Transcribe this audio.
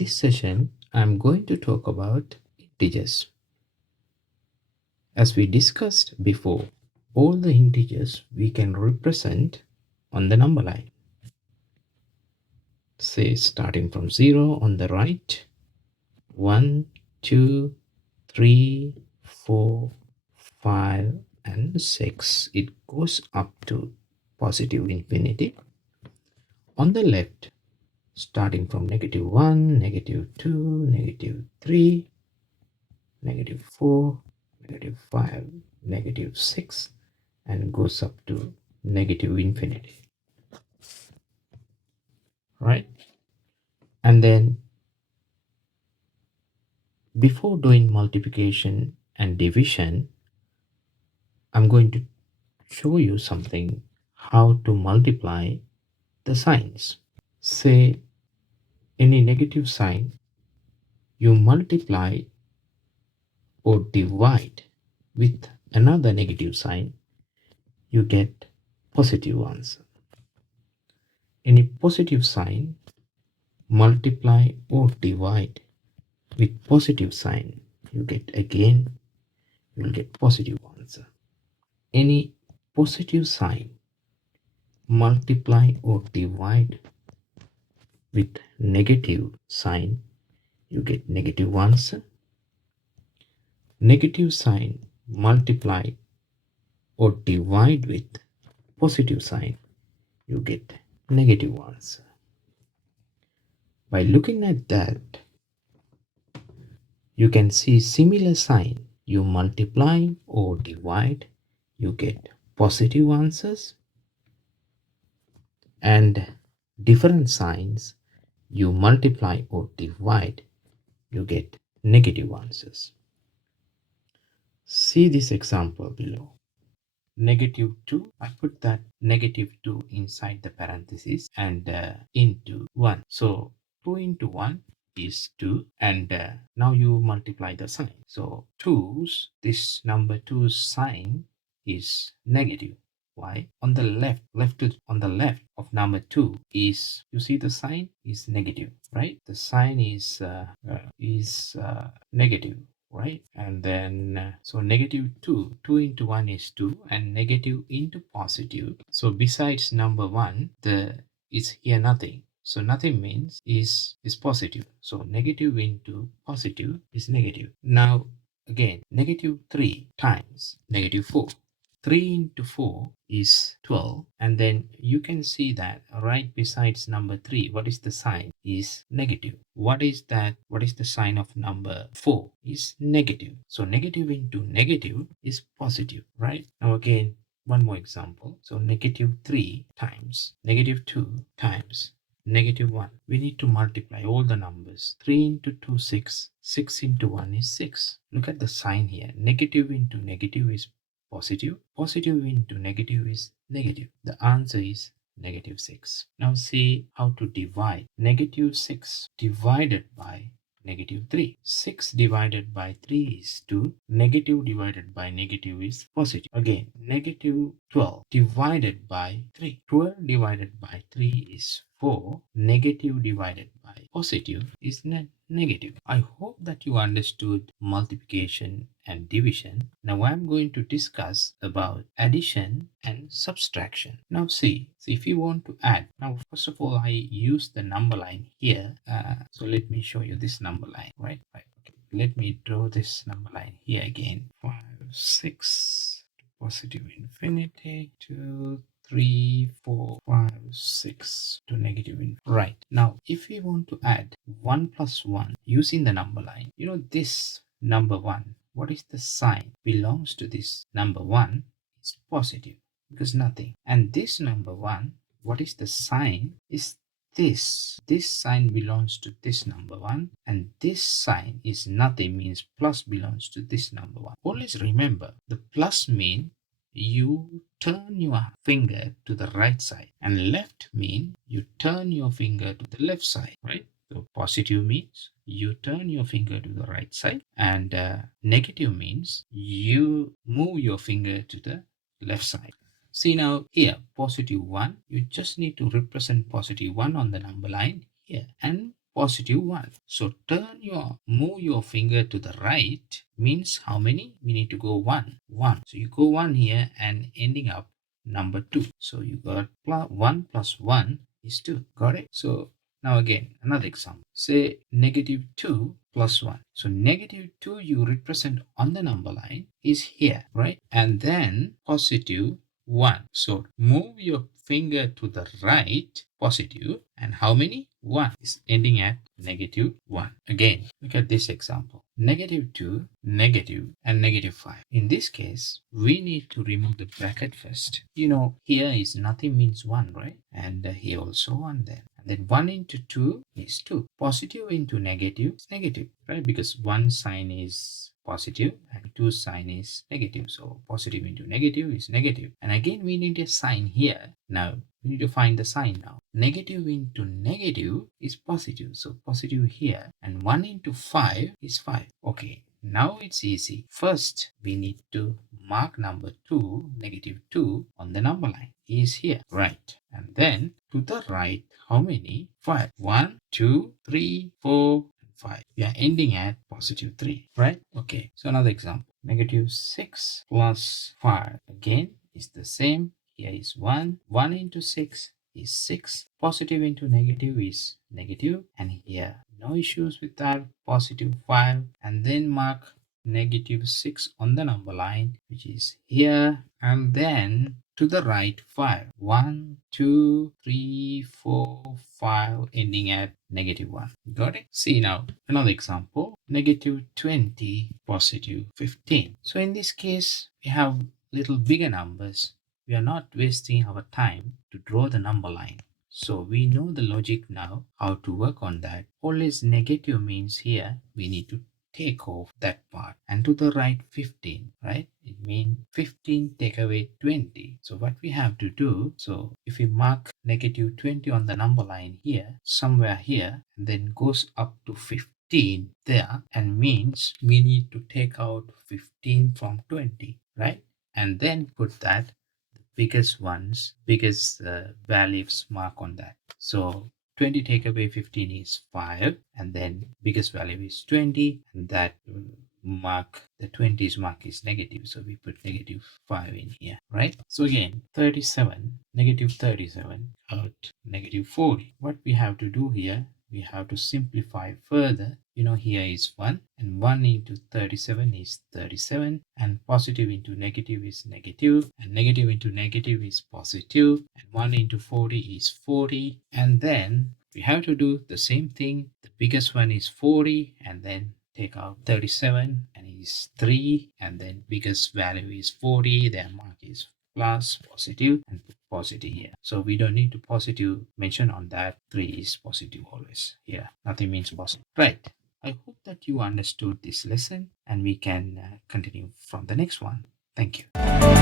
In this session, I'm going to talk about integers. As we discussed before, all the integers we can represent on the number line. Say starting from 0 on the right, 1, 2, 3, 4, 5, and 6. It goes up to positive infinity. On the left, starting from -1, -2, -3, -4, -5, -6, and goes up to negative infinity, right? And then before doing multiplication and division, I'm going to show you something, how to multiply the signs. Say any negative sign, you multiply or divide with another negative sign, you get positive answer. Any positive sign, multiply or divide with positive sign, you get positive answer. Any positive sign, multiply or divide with negative sign, you get negative answer. Negative sign, multiply or divide with positive sign, you get negative answer. By looking at that, you can see similar sign. You multiply or divide, you get positive answers. And different signs, you multiply or divide, you get negative answers. See this example below. -2, I put that -2 inside the parenthesis and into 1. So 2 into 1 is 2, and now you multiply the sign. So this number 2's sign is negative. Why? On the left of number 2 is, you see the sign is negative, right? The sign is negative, right? And then so -2 into 1 is 2, and negative into positive. So besides number 1, is here nothing. So nothing means is positive. So negative into positive is negative. Now again, -3 times -4. 3 into 4 is 12, and then you can see that right besides number 3, what is the sign? Is negative. What is that? What is the sign of number 4? Is negative. So negative into negative is positive, right? Now again, one more example. So -3 times -2 times -1. We need to multiply all the numbers. 3 into 2, 6. 6 into 1 is 6. Look at the sign here. Negative into negative is positive. Positive into negative is negative. The answer is -6. Now see how to divide. -6 divided by -3. 6 divided by 3 is 2. Negative divided by negative is positive. Again, -12 divided by 3. 12 divided by 3 is 4. Negative divided by positive is negative. I hope that you understood multiplication and division. Now I'm going to discuss about addition and subtraction. Now see if you want to add. Now first of all, I use the number line here. So let me show you this number line, right? Okay. Let me draw this number line here again. 5, 6, positive infinity, 2, 3, 4, 5, 6 to negative infinity. Right. Now, if we want to add 1 plus 1 using the number line, this number 1, what is the sign belongs to this number 1? It's positive because nothing. And this number 1, what is the sign? Is this sign belongs to this number 1, and this sign is nothing, means plus belongs to this number 1. Always remember, the plus mean you turn your finger to the right side, and left mean you turn your finger to the left side, right? So positive means you turn your finger to the right side, and negative means you move your finger to the left side. See now here, +1, you just need to represent +1 on the number line here, and positive 1. So move your finger to the right means how many? We need to go 1. 1. So you go 1 here and ending up number 2. So you got 1 plus 1 is 2. Got it? So now again, another example. Say negative 2 plus 1. So negative 2 you represent on the number line is here, right? And then positive 1. So move your finger to the right, positive, and how many? 1 is ending at negative 1. Again, look at this example. Negative 2, negative, and negative 5. In this case, we need to remove the bracket first. Here is nothing means 1, right? And here also 1 then. And then 1 into 2 is 2. Positive into negative is negative, right? Because 1 sign is positive and 2 sign is negative. So positive into negative is negative. And again, we need a sign here. Now, we need to find the sign now. Negative into negative is positive. So positive here. And 1 into 5 is 5. Okay. Now it's easy. First, we need to mark number 2, negative 2 on the number line. Is here, right? And then to the right, how many? 5. 1, 2, 3, 4, 5. We are ending at positive 3, right? Okay. So another example. Negative 6 plus 5. Again, is the same. Here is 1. 1 into 6 is 6. Positive into negative is negative. And here, no issues with that. Positive 5. And then mark negative 6 on the number line, which is here. And then to the right, 5. 1, 2, 3, 4, 5, ending at negative 1. Got it? See now, another example. Negative 20, positive 15. So in this case, we have little bigger numbers. We are not wasting our time to draw the number line. So we know the logic now, how to work on that. Always negative means here, we need to take off that part. And to the right, 15, right? It means 15 take away 20. So what we have to do, so if we mark negative 20 on the number line here, somewhere here, and then goes up to 15 there, and means we need to take out 15 from 20, right? And then put that biggest values mark on that. So 20 take away 15 is 5, and then biggest value is 20, and that mark, the 20's mark is negative, so we put negative 5 in here, right? So again, 37, negative 37 out negative 40. What we have to do here, we have to simplify further. Here is 1, and 1 into 37 is 37, and positive into negative is negative, and negative into negative is positive, and 1 into 40 is 40. And then we have to do the same thing. The biggest one is 40, and then take out 37 and is 3, and then biggest value is 40, their mark is plus positive, and put positive here. So we don't need to positive mention on that. 3 is positive always here. Nothing means positive, right? I hope that you understood this lesson, and we can continue from the next one. Thank you.